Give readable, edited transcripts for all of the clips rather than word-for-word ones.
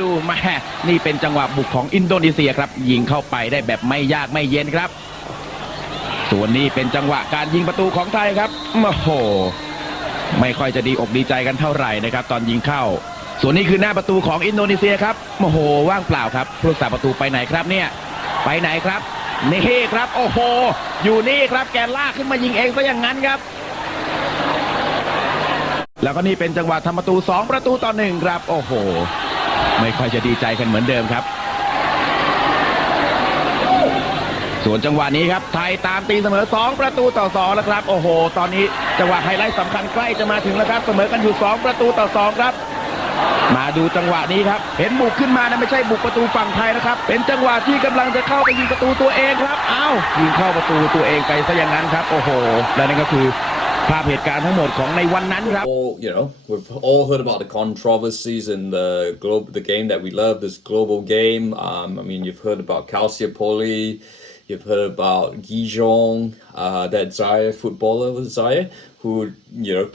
ดูมานี่เป็นจังหวะบุกของอินโดนีเซียครับยิงเข้าไปได้แบบไม่ยากไม่เย็นครับส่วนนี้เป็นจังหวะการยิงประตูของไทยครับโอ้โหไม่ค่อยจะดีอกดีใจกันเท่าไหร่นะครับตอนยิงเข้าส่วนนี้คือหน้าประตูของอินโดนีเซียครับโอ้โหว่างเปล่าครับผู้รักษาประตูไปไหนครับเนี่ยไปไหนครับนี่ครับโอ้โหอยู่นี่ครับแกลากขึ้นมายิงเองซะอย่างนั้นครับแล้วก็นี่เป็นจังหวะทำประตู2 ประตูต่อ 1ครับโอ้โหไม่ค่อยจะดีใจกันเหมือนเดิมครับส่วนจังหวะนี้ครับไทยตามตีเสมอ2 ประตูต่อ 2แล้วครับโอ้โหตอนนี้จังหวะไฮไลท์สำคัญใกล้จะมาถึงแล้วครับเสมอกันอยู่2 ประตูต่อ 2ครับมาดูจังหวะนี้ครับเห็นบุกขึ้นมานะไม่ใช่บุกประตูฝั่งไทยนะครับเป็นจังหวะที่กำลังจะเข้าไปยิงประตูตัวเองครับอ้าวยิงเข้าประตูตัวเองไปซะอย่างนั้นครับโอ้โหและนั่นก็คือภาพเหตุการณ์ทั้งหมดของในวันนั้นครับ We've all heard about the controversies in the game that we love, this global game. I mean, you've heard about Calciopoli, you've heard about Gijong, that Zaire footballer was Zaire, who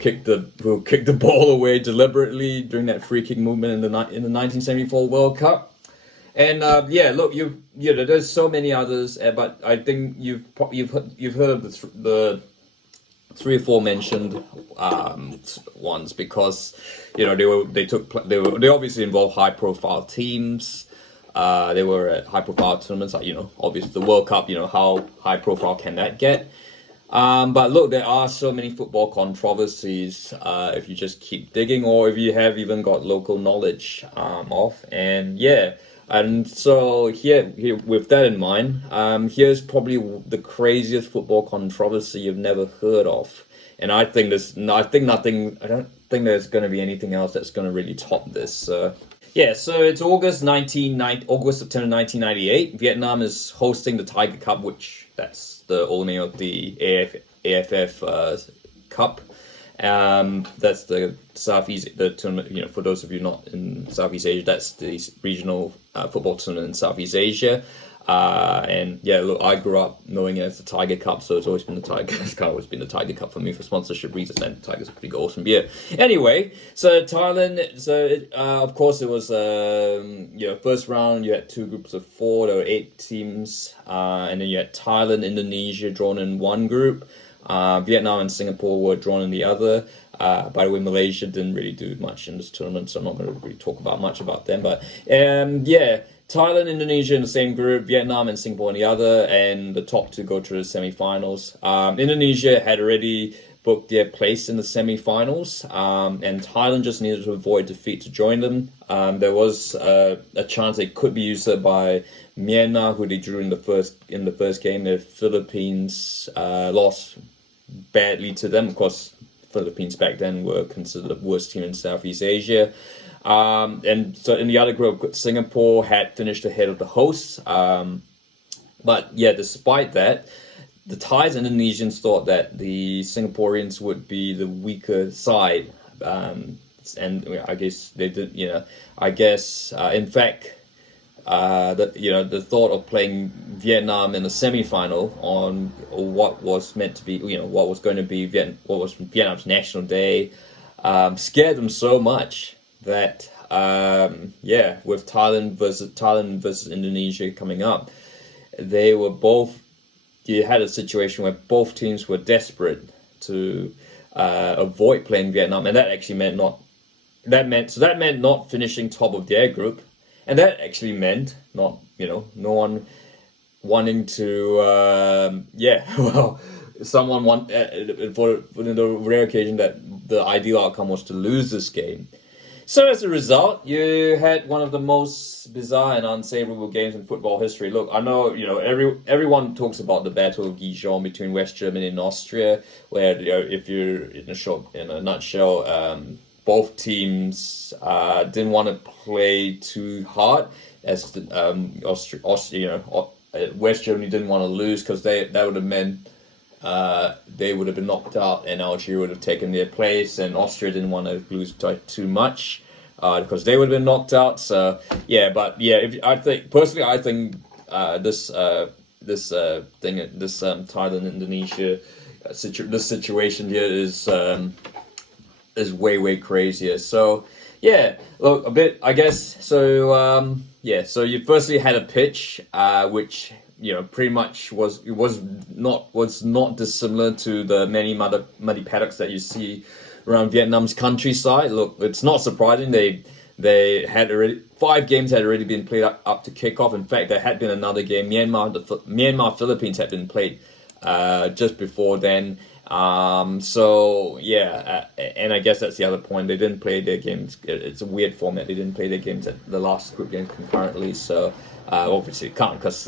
kicked the ball away deliberately during that free kick movement in the 1974 World Cup. And look, there's so many others, but I think you've heard of the 3 or 4 mentioned ones because they obviously involve high profile teams. They were at high profile tournaments like obviously the World Cup. How high profile can that get? But look, there are so many football controversies if you just keep digging, or if you have even got local knowledge of. And so here with that in mind, here's probably the craziest football controversy you've never heard of. And I don't think there's going to be anything else that's going to really top this. So it's September 1998. Vietnam is hosting the Tiger Cup, which that's the old name of the AFF Cup. That's the tournament, for those of you not in Southeast Asia, that's the regional football tournament in Southeast Asia. Look, I grew up knowing it as the Tiger Cup, so it's always been the Tiger Cup for me for sponsorship reasons, and Tiger's a pretty awesome beer. Anyway, so Thailand, of course it was, first round you had 2 groups of 4, there were 8 teams, and then you had Thailand, Indonesia drawn in one group. Vietnam and Singapore were drawn in the other. By the way, Malaysia didn't really do much in this tournament, so I'm not going to really talk much about them. But Thailand, Indonesia in the same group, Vietnam and Singapore in the other, and the top 2 go to the semi-finals. Indonesia had already booked their place in the semi-finals, and Thailand just needed to avoid defeat to join them. There was a chance they could be usurped by Myanmar, who they drew in the first game. The Philippines lost badly to them. Of course, Philippines back then were considered the worst team in Southeast Asia. And so in the other group, Singapore had finished ahead of the hosts. But despite that, the Thais and Indonesians thought that the Singaporeans would be the weaker side. And I guess they did, in fact, the thought of playing Vietnam in the semi-final on what was meant to be, what was going to be what was Vietnam's national day, scared them so much that with Thailand versus Indonesia coming up, you had a situation where both teams were desperate to avoid playing Vietnam, and that actually meant not finishing top of their group. And that actually meant no one wanting to, someone for the rare occasion that the ideal outcome was to lose this game. So as a result, you had one of the most bizarre and unsavourable games in football history. Look, I know, everyone talks about the Battle of Gijong between West Germany and Austria, where, if you're in a nutshell, both teams didn't want to play too hard, as West Germany didn't want to lose because that would have meant they would have been knocked out and Algeria would have taken their place, and Austria didn't want to lose too much because they would have been knocked out. So I think this Thailand Indonesia this situation here is way crazier. So Yeah, look, a bit, I guess. So, so you firstly had a pitch, which pretty much was not dissimilar to the many muddy paddocks that you see around Vietnam's countryside. Look, it's not surprising they had already 5 games had already been played up to kickoff. In fact, there had been another game, Myanmar Philippines had been played just before then. And I guess that's the other point. They didn't play their games. It's a weird format. They didn't play their games at the last group games concurrently. So obviously it can't, because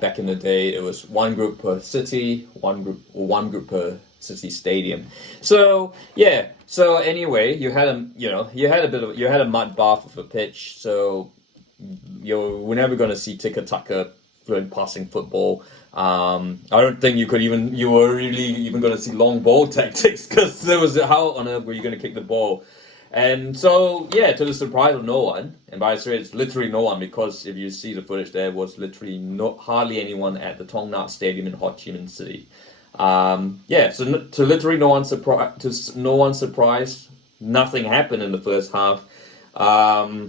back in the day it was one group per city, one group per city stadium. So yeah. So anyway, you had a mud bath of a pitch. So we're never going to see tiki-taka fluent passing football. I don't think you were really even going to see long ball tactics, because there was, how on earth were you going to kick the ball? And so, yeah, to the surprise of no one, and by the way, it's literally no one, because if you see the footage, there was literally hardly anyone at the Thong Nhat Stadium in Ho Chi Minh City. So to literally no one's surprise, nothing happened in the first half. But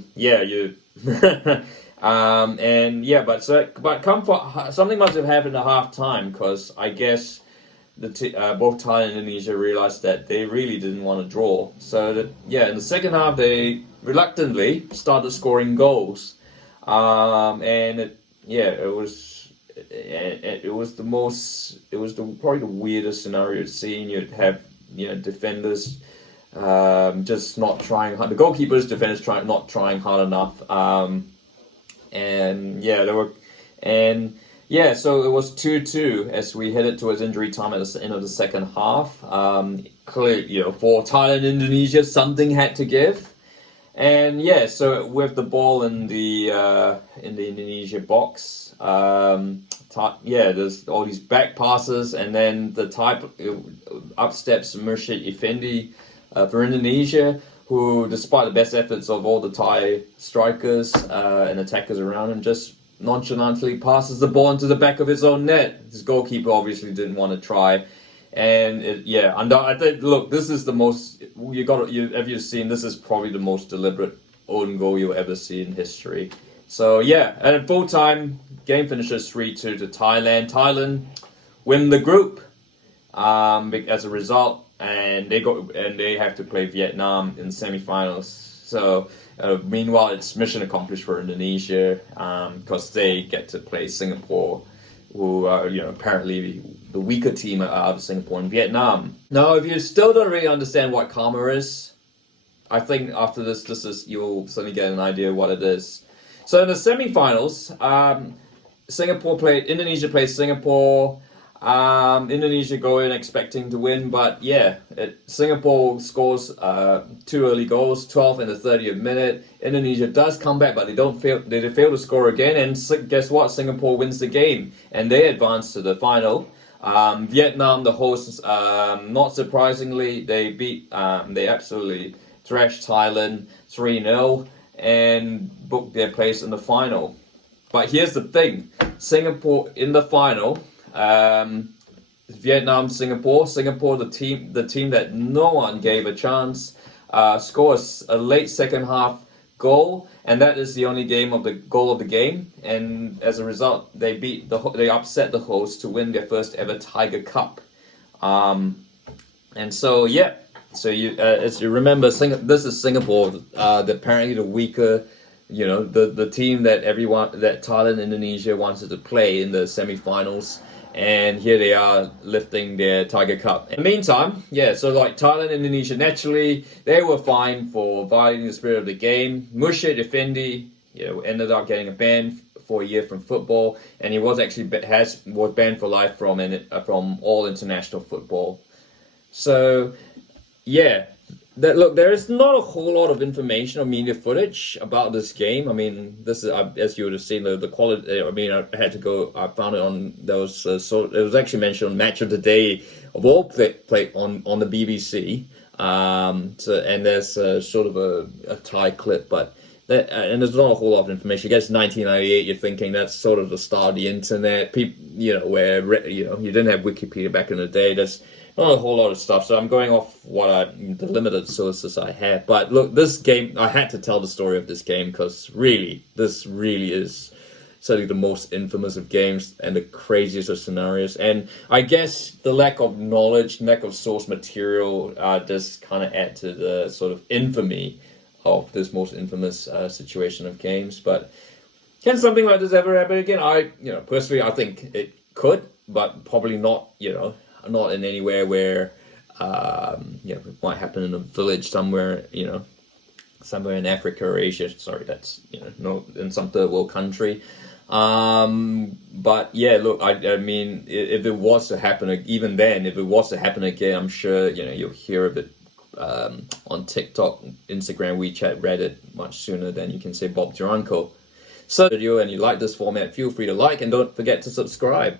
something must have happened at half time, because I guess both Thailand and Indonesia realized that they really didn't want to draw. So in the second half they reluctantly started scoring goals, it was probably the weirdest scenario you'd seen. You'd have defenders just not trying hard. The goalkeepers, defenders not trying hard enough. So it was 2-2 as we headed towards injury time at the end of the second half. Clearly, for Thailand and Indonesia, something had to give. And so with the ball in the Indonesia box, there's all these back passes, and then up steps Murshid Effendi for Indonesia, who, despite the best efforts of all the Thai strikers and attackers around him, just nonchalantly passes the ball into the back of his own net. His goalkeeper obviously didn't want to try. And I think, look, this is the most this is probably the most deliberate own goal you'll ever see in history. So and at full time, game finishes 3-2 to Thailand. Thailand win the group as a result, and they have to play Vietnam in semi-finals. So meanwhile, it's mission accomplished for Indonesia, because they get to play Singapore, who are apparently the weaker team out of Singapore and Vietnam. Now, if you still don't really understand what karma is, I think after this you'll suddenly get an idea of what it is. So in the semi-finals, Indonesia plays Singapore. Indonesia go in expecting to win, but Singapore scores 2 early goals, 12 in the 30th minute. Indonesia does come back, but they fail to score again, and guess what? Singapore wins the game, and they advance to the final. Vietnam, the hosts, not surprisingly, they absolutely thrashed Thailand 3-0 and booked their place in the final. But here's the thing: Singapore in the final. Vietnam, Singapore, the team that no one gave a chance, scores a late second half goal, and that is the only goal of the game. And as a result, they upset the hosts to win their first ever Tiger Cup. So as you remember, this is Singapore, apparently the weaker. The team that Thailand and Indonesia wanted to play in the semi-finals. And here they are lifting their Tiger Cup. In the meantime, Thailand and Indonesia, naturally, they were fined for violating the spirit of the game. Murshid Effendi, ended up getting a ban for a year from football, and he was banned for life from all international football. So, there is not a whole lot of information or media footage about this game. I mean, this is, as you would have seen, the quality. I mean, I found it on. It was actually mentioned on Match of the Day of all play on the BBC. And there's sort of a Thai clip, but and there's not a whole lot of information. I guess 1998, you're thinking that's sort of the start of the internet. People, where you didn't have Wikipedia back in the day. not a whole lot of stuff. So I'm going off the limited sources I have. But look, this game, I had to tell the story of this game because this really is certainly the most infamous of games and the craziest of scenarios. And I guess the lack of knowledge, lack of source material, just kind of add to the sort of infamy of this most infamous situation of games. But can something like this ever happen again? Personally, I think it could, but probably not. Not in anywhere where, it might happen in a village somewhere. Somewhere in Africa or Asia. Sorry, that's no, in some third world country. But yeah, look, I mean, if it was to happen, even then, if it was to happen again, I'm sure you'll hear of it on TikTok, Instagram, WeChat, Reddit much sooner than you can say Bob's your uncle. So, video and you like this format, feel free to like and don't forget to subscribe.